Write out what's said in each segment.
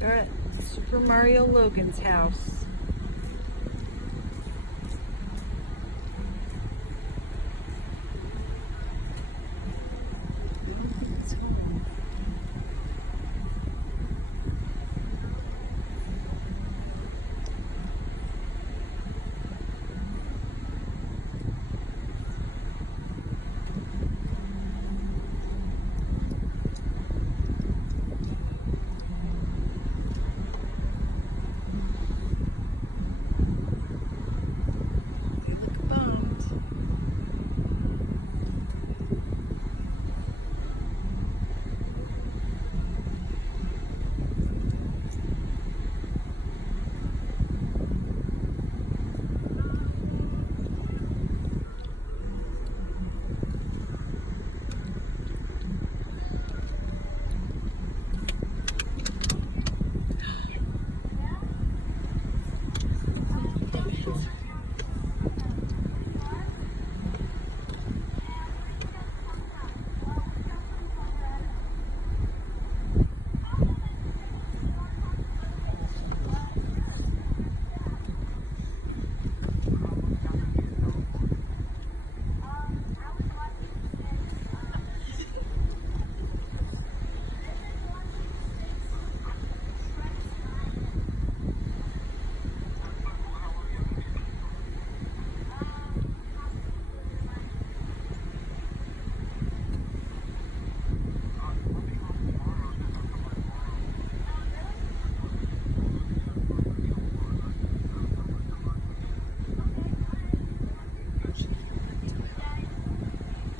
They're at Super Mario Logan's house.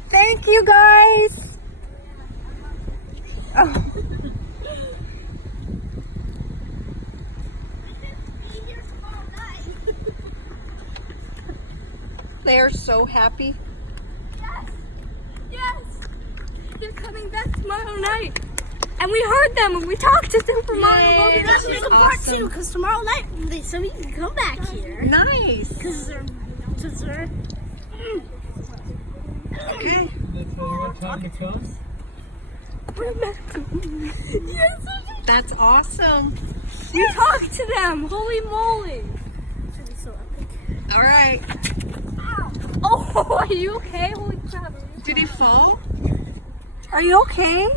Thank you guys. Oh. They are so happy. Yes, yes. They're coming back tomorrow night. And we heard them and we talked to them for Mario Logan. That's make a part two because tomorrow night they said we can come back here. Nice. Because they're. Okay. Time to come? Yes, That's awesome. we talked to them. Holy moly. Should be so epic. All right. Oh, are you okay? Holy crap. Did he fall? Are you okay?